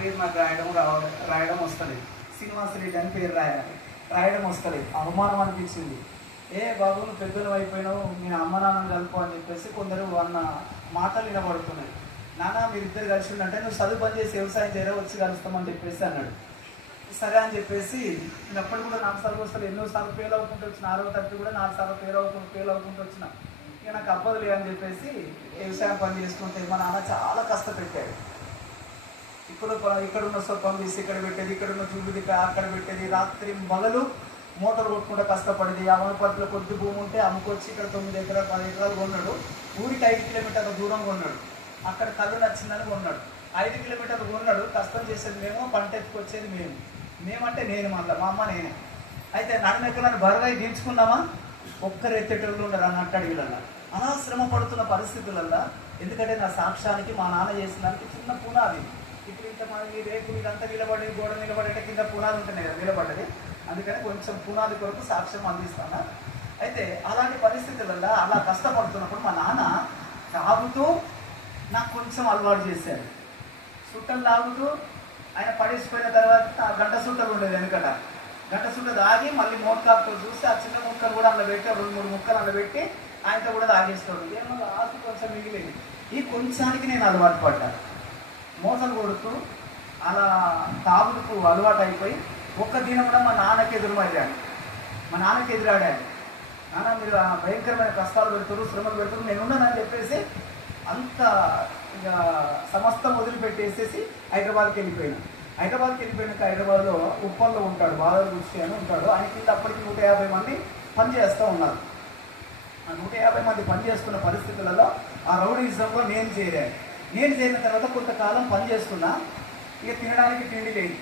పేరు నాకు రాయడం వస్తలేదు. శ్రీనివాసరెడ్డి అని పేరు రాయడం వస్తలేదు. అవమానం అనిపించింది. బాబు నువ్వు పెద్దలు అయిపోయినావు, నేను అమ్మ నాన్నని కలుపు అని చెప్పేసి కొందరు అన్న మాటలు వినబడుతున్నాయి. నాన్న మీరిద్దరు కలిసి ఉండంటే నువ్వు చదువు పని చేసి వ్యవసాయం చేయరా, వచ్చి కలుస్తామని చెప్పేసి అన్నాడు. సరే అని చెప్పేసి అప్పటికి కూడా 4 సార్లు వస్తారు. ఎన్నోసార్లు ఫెయిల్ అవ్వకుంటూ వచ్చిన, 6వ తరగతి కూడా 4 సార్లు ఫెయిల్ అవ్వకుంటూ వచ్చిన. ఇక నాకు అవ్వదులే అని చెప్పేసి వ్యవసాయం పని చేసుకుంటే మా నాన్న చాలా కష్టపెట్టాడు. ఇక్కడున్న సొప్పం తీసి ఇక్కడ పెట్టేది, ఇక్కడున్న చూపుది అక్కడ పెట్టేది, రాత్రి మొదలు మోటార్ కొట్టుకుంటే కష్టపడేది. అవనపర్తిలో కొద్ది భూమి ఉంటే అమ్ముకొచ్చి ఇక్కడ 9 ఎకరాలు 10 ఎకరాలు కొన్నాడు. ఊరికి 5 కిలోమీటర్ల దూరం కొన్నాడు. అక్కడ కళ్ళు నచ్చిందని కొన్నాడు. 5 కిలోమీటర్లు కొన్నాడు. కష్టం చేసేది మేము, పంట ఎత్తుకొచ్చేది మేమంటే నేను మళ్ళీ మా అమ్మ నేనే. అయితే నడుమెక్కలను బరువై దించుకున్నామా, ఒక్కరు ఎత్తేటోళ్ళు ఉండరు అన్నట్టు అడిగిలల్లా. అనవసరమ పడుతున్న పరిస్థితులల్లా. ఎందుకంటే నా సాక్ష్యానికి మా నాన్న చేసిన దానికి చిన్న పునాది. ఇప్పుడు ఇంత మనకి రేపు ఇదంతా నిలబడి గోడ నిలబడేట కింద పునాది ఉంటున్నాయి కదా నిలబడ్డది. అందుకని కొంచెం పునాది కొరకు సాక్ష్యం అందిస్తాను. అయితే అలాంటి పరిస్థితులలో అలా కష్టపడుతున్నప్పుడు మా నాన్న తాగుతూ నాకు కొంచెం అలవాటు చేశాడు. సుట్టలు తాగుతూ ఆయన పడేసిపోయిన తర్వాత గంట సుట్టలు ఉండేది వెనుకట. గంట సుట్ట తాగి మళ్ళీ మోట్కాపుతో చూసి ఆ చిన్న ముక్కలు కూడా అందులో పెట్టి 2-3 ముక్కలు అందులో పెట్టి ఆయనతో కూడా తాగేస్తాడు. ఏమో ఆస్తి కొంచెం మిగిలేదు. ఈ కొంచానికి నేను అలవాటు పడ్డాను. మోసలు కొడుతూ అలా తాగుడుకు అలవాటు అయిపోయి ఒక్క దినం కూడా మా నాన్నకి ఎదురుమయ్యాడు. మా నాన్నకి ఎదురాడాడు. నాన్న మీరు భయంకరమైన కష్టాలు పెడుతున్నారు, శ్రమలు పెడుతున్నారు, నేను ఉన్నానని చెప్పేసి అంత ఇక సమస్తం వదిలిపెట్టేసేసి హైదరాబాద్కి వెళ్ళిపోయాను. హైదరాబాద్లో ఉప్పల్లో ఉంటాడు, బాధలు గుర్చి అని ఉంటాడు. ఆయన కింద అప్పటికి 150 మంది పనిచేస్తూ ఉన్నారు. ఆ 150 మంది పనిచేస్తున్న పరిస్థితులలో ఆ రౌడీజంలో నేను చేరిన తర్వాత కొంతకాలం పనిచేస్తున్నా. ఇక తినడానికి తిండి లేదు.